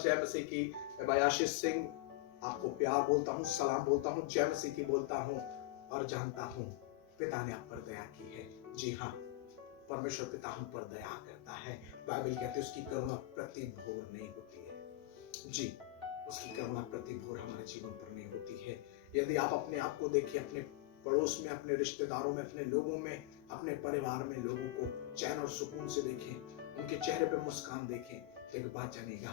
जय मसीह की। मैं भाई आशीष सिंह आपको प्यार बोलता हूँ, सलाम बोलता हूँ, जय मसीह की बोलता हूँ और जानता हूँ पिता ने आप पर दया की है। जी हाँ, परमेश्वर पिता हम पर दया करता है। बाइबल कहती है उसकी करुणा प्रतिभोर नहीं होती है। जी, उसकी करुणा प्रतिभोर हमारे जीवन पर नहीं होती है। यदि आप अपने आप को देखिए, अपने पड़ोस में, अपने रिश्तेदारों में, अपने लोगों में, अपने परिवार में लोगों को चैन और सुकून से देखें, उनके चेहरे पे मुस्कान देखें, तो एक बात जानिएगा,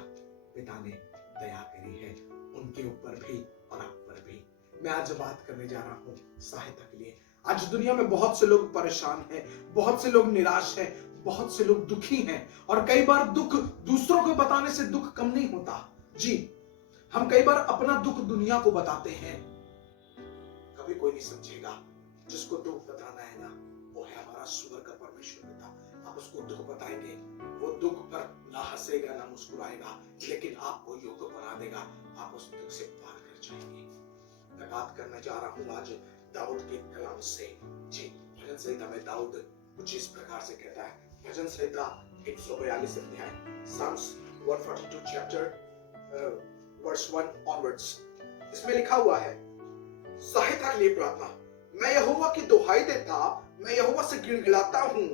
पिता ने दया करी है उनके ऊपर भी और आप पर भी। मैं आज बात करने जा रहा हूँ सहायता के लिए। आज दुनिया में बहुत से लोग परेशान हैं, बहुत से लोग निराश हैं, बहुत से लोग दुखी हैं और कई बार दुख दूसरों को बताने से दुख कम नहीं होता। जी, हम कई बार अपना दुख दुनिया को बताते हैं, कभी कोई नहीं समझेगा। जिसको दुख बताना है ना, वो है हमारा स्वर्ग का परमेश्वर पिता। आप उसको दुख बताएंगे, वो दुख पर ना हंसेगा ना मुस्कुराएगा, लेकिन आपको योग्य बना देगा। आप उस दुख से पार कर जाएंगे। मैं बात करने जा रहा हूँ आज दाऊद के कलाम से। जी, भजन संहिता में दाऊद कुछ इस प्रकार से कहता है। भजन संहिता 142 अध्याय, Psalms 142 चैप्टर वर्स 1 ऑनवर्ड्स। इसमें लिखा हुआ है, सहायता के लिए प्रार्थना। मैं यहोवा की दुहाई देता, मैं यहोवा से गिड़गिड़ाता हूँ।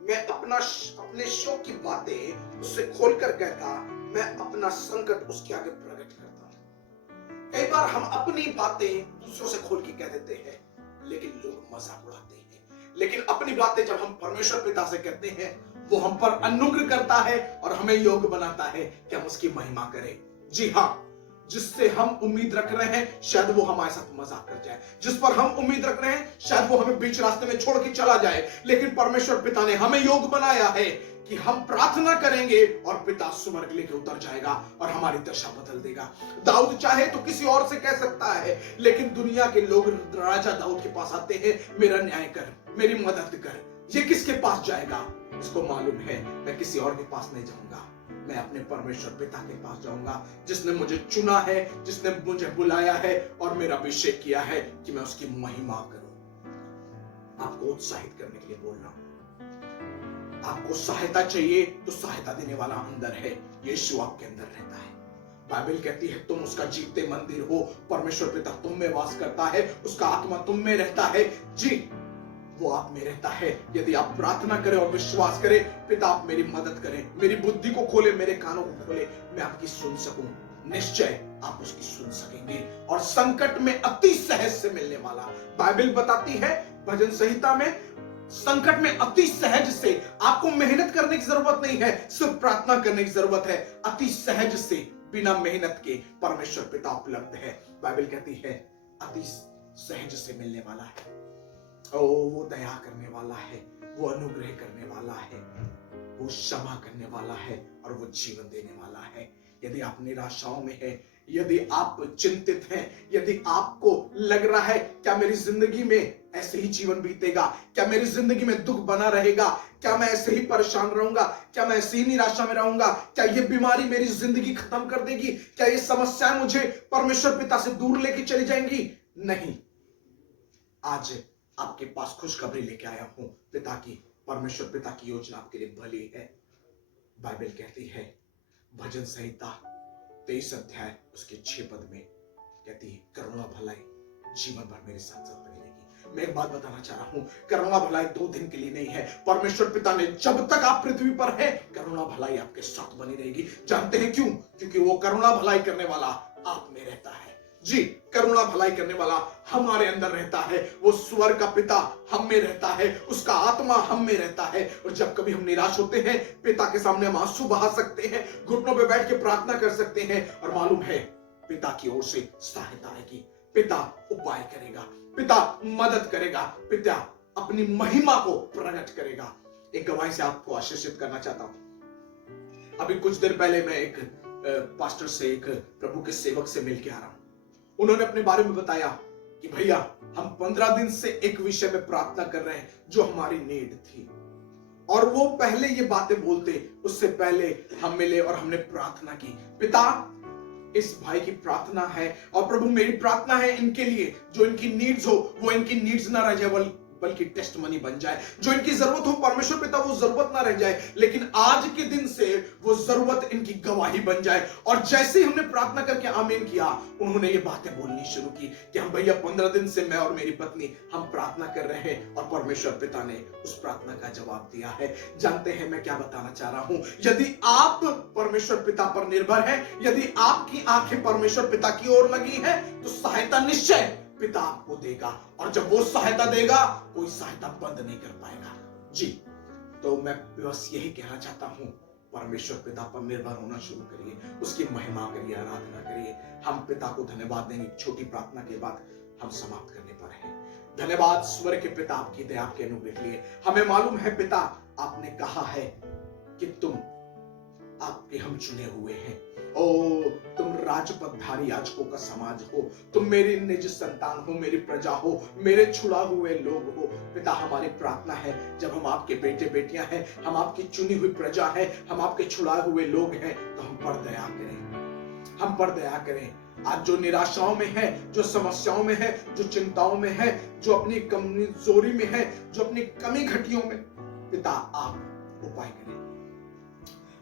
मैं अपने शोक की बातें उससे खोलकर कहता, मैं अपना संकट उसके आगे प्रकट करता हूँ। कई बार हम अपनी बातें दूसरों से खोल के कह देते हैं, लेकिन लोग मजाक उड़ाते हैं। लेकिन अपनी बातें जब हम परमेश्वर पिता से कहते हैं, वो हम पर अनुग्रह करता है और हमें योग्य बनाता है कि हम उसकी महिमा करें। जी हाँ, जिससे हम उम्मीद रख रहे हैं शायद वो हमारे साथ मजाक कर जाए, जिस पर हम उम्मीद रख रहे हैं शायद वो हमें बीच रास्ते में छोड़ के चला जाए, लेकिन परमेश्वर पिता ने हमें योग्य बनाया है कि हम प्रार्थना करेंगे और पिता स्वर्ग लेके उतर जाएगा और हमारी दशा बदल देगा। दाऊद चाहे तो किसी और से कह सकता है, लेकिन दुनिया के लोग राजा दाऊद के पास आते हैं, मेरा न्याय कर, मेरी मदद कर। ये किसके पास जाएगा? इसको मालूम है मैं किसी और के पास नहीं जाऊंगा, मैं अपने परमेश्वर पिता के पास जाऊंगा, जिसने मुझे चुना है, जिसने मुझे बुलाया है और मेरा अभिषेक किया है कि मैं उसकी महिमा करूं। आपको उत्साहित करने के लिए बोल रहा हूं। आपको सहायता चाहिए तो सहायता देने वाला अंदर है, यीशु आपके अंदर रहता है। बाइबल कहती है तुम उसका जीवते मंदिर हो, परमेश्वर पिता तुम में वास करता है, उसका आत्मा तुम में रहता है। जी, वो आप में रहता है। यदि आप प्रार्थना करें और विश्वास करें, पिता आप मेरी मदद करें, मेरी बुद्धि को खोले, मेरे कानों को खोले, मैं आपकी सुन सकूं, निश्चय आप उसकी सुन सकेंगे और संकट में अति सहज से मिलने वाला। बाइबल बताती है भजन संहिता में, संकट में अति सहज से, आपको मेहनत करने की जरूरत नहीं है, सिर्फ प्रार्थना करने की जरूरत है। अति सहज से, बिना मेहनत के परमेश्वर पिता उपलब्ध है। बाइबल कहती है अति सहज से मिलने वाला है। वो दया करने वाला है, वो अनुग्रह करने वाला है, वो क्षमा करने वाला है और वो जीवन देने वाला है। यदि आप निराशाओं में हैं, यदि आप चिंतित हैं, यदि आपको लग रहा है क्या मेरी जिंदगी में ऐसे ही जीवन बीतेगा, क्या मेरी जिंदगी में दुख बना रहेगा, क्या मैं ऐसे ही परेशान रहूंगा, क्या मैं ऐसे ही निराशा में रहूंगा, क्या ये बीमारी मेरी जिंदगी खत्म कर देगी, क्या ये समस्याएं मुझे परमेश्वर पिता से दूर लेके चली जाएंगी? नहीं, आज आपके पास खुशखबरी लेके आया हूं। पिता की, परमेश्वर पिता की योजना आपके लिए भली है। बाइबल कहती है भजन संहिता 23 अध्याय उसके 6 पद में कहती है, करुणा भलाई जीवन भर मेरे साथ साथ बनी रहेगी। मैं एक बात बताना चाह रहा हूं, करुणा भलाई 2 दिन के लिए नहीं है। परमेश्वर पिता ने जब तक आप पृथ्वी पर है, करुणा भलाई आपके साथ बनी रहेगी। जानते हैं क्यों? क्योंकि वो करुणा भलाई करने वाला आप में रहता है। जी, करुणा भलाई करने वाला हमारे अंदर रहता है। वो स्वर्ग का पिता हम में रहता है, उसका आत्मा हम में रहता है। और जब कभी हम निराश होते हैं, पिता के सामने हम आंसू बहा सकते हैं, घुटनों पे बैठ के प्रार्थना कर सकते हैं और मालूम है पिता की ओर से सहायता आएगी। पिता उपाय करेगा, पिता मदद करेगा, पिता अपनी महिमा को प्रकट करेगा। एक गवाही से आपको आशीषित करना चाहता हूं। अभी कुछ देर पहले मैं एक पास्टर से, एक प्रभु के सेवक से मिलके आ रहा हूं। उन्होंने अपने बारे में बताया कि भैया हम 15 दिन से एक विषय में प्रार्थना कर रहे हैं जो हमारी नीड थी, और वो पहले ये बातें बोलते उससे पहले हम मिले और हमने प्रार्थना की। पिता, इस भाई की प्रार्थना है और प्रभु मेरी प्रार्थना है इनके लिए, जो इनकी नीड्स हो वो इनकी नीड्स ना रह जाए बल्कि टेस्ट मनी बन जाए। जो इनकी जरूरत हो परमेश्वर पिता वो जरूरत ना रह जाए, लेकिन आज के दिन से वो जरूरत इनकी गवाही बन जाए। और जैसे ही हमने प्रार्थना करके आमीन किया, उन्होंने ये बातें बोलनी शुरू की कि हम भैया 15 दिन से मैं और मेरी पत्नी हम प्रार्थना कर रहे हैं और परमेश्वर पिता ने उस प्रार्थना का जवाब दिया है। जानते हैं मैं क्या बताना चाह रहा हूं? यदि आप परमेश्वर पिता पर निर्भर हैं, यदि आपकी आंखें परमेश्वर पिता की ओर लगी है, तो सहायता निश्चय पिता आपको देगा। और जब वो सहायता देगा, कोई सहायता बंद नहीं कर पाएगा। जी, तो मैं बस यही कहना चाहता हूं, परमेश्वर पिता पर निर्भर होना शुरू करिए, उसकी महिमा करिए, आराधना करिए। हम पिता को धन्यवाद देंगे। छोटी प्रार्थना के बाद हम समाप्त करने पर हैं। धन्यवाद स्वर्ग के पिता आपकी दया, आपके अनुग्रह के लिए। हमें मालूम है पिता, आपने कहा है कि तुम आपके हम चुने हुए हैं। ओ तुम राजपदधारी याजकों का समाज हो, तुम मेरी निज संतान हो, मेरी प्रजा हो, मेरे छुड़ा हुए लोग हो। पिता हमारी प्रार्थना है, जब हम आपके बेटे बेटियां हैं, हम आपकी चुनी हुई प्रजा है, हम आपके छुड़ाए हुए लोग हैं, तो हम पर दया करें, हम पर दया करें। आज जो निराशाओं में है, जो समस्याओं में है, जो चिंताओं में है, जो अपनी कमजोरी में है, जो अपनी कमी घटियों में, पिता आप उपाय करें।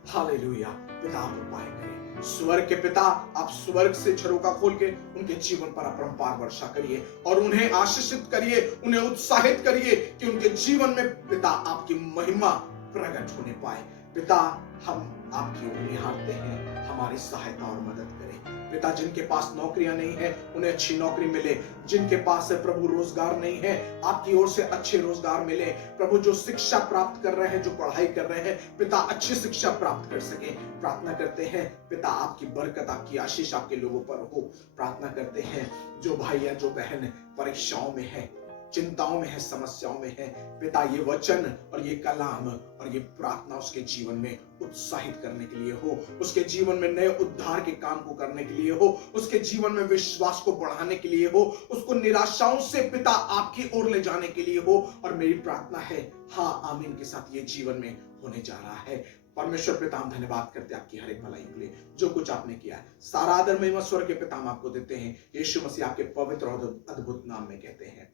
हालेलुया। पिता आप उपाय करें। स्वर्ग के पिता, आप स्वर्ग से झरोका खोल के उनके जीवन पर अपरंपार वर्षा करिए और उन्हें आशीषित करिए, उन्हें उत्साहित करिए कि उनके जीवन में पिता आपकी महिमा प्रकट होने पाए। पिता हम आपकी ओर निहारते हैं, हमारी सहायता और मदद करें। पिता जिनके पास नौकरियां नहीं है, उन्हें अच्छी नौकरी मिले। जिनके पास है प्रभु रोजगार नहीं है, आपकी ओर से अच्छे रोजगार मिले। प्रभु जो शिक्षा प्राप्त कर रहे हैं, जो पढ़ाई कर रहे हैं, पिता अच्छी शिक्षा प्राप्त कर सके। प्रार्थना करते हैं पिता आपकी बरकत, आपकी आशीष आपके लोगों पर हो। प्रार्थना करते हैं जो भाई या जो बहन परीक्षाओं में है, चिंताओं में है, समस्याओं में है, पिता ये वचन और ये कलाम और ये प्रार्थना उसके जीवन में उत्साहित करने के लिए हो, उसके जीवन में नए उद्धार के काम को करने के लिए हो, उसके जीवन में विश्वास को बढ़ाने के लिए हो, उसको निराशाओं से पिता आपकी ओर ले जाने के लिए हो। और मेरी प्रार्थना है, हाँ आमीन के साथ ये जीवन में होने जा रहा है। परमेश्वर पिता हम धन्यवाद करते हैं आपकी हर एक भलाई के लिए, जो कुछ आपने किया है। सारा आदर महिमा स्वर्ग के पिता हम आपको देते हैं, यीशु मसीह आपके पवित्र और अद्भुत नाम में कहते हैं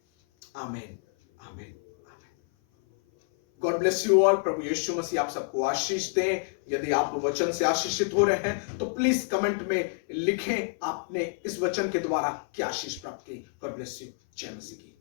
आमीन, आमीन, आमीन। God bless you all. प्रभु यीशु मसीह आप सबको आशीष दें। यदि आप वचन से आशीषित हो रहे हैं तो प्लीज कमेंट में लिखें आपने इस वचन के द्वारा क्या आशीष प्राप्त की। God bless you. जय मसीह की।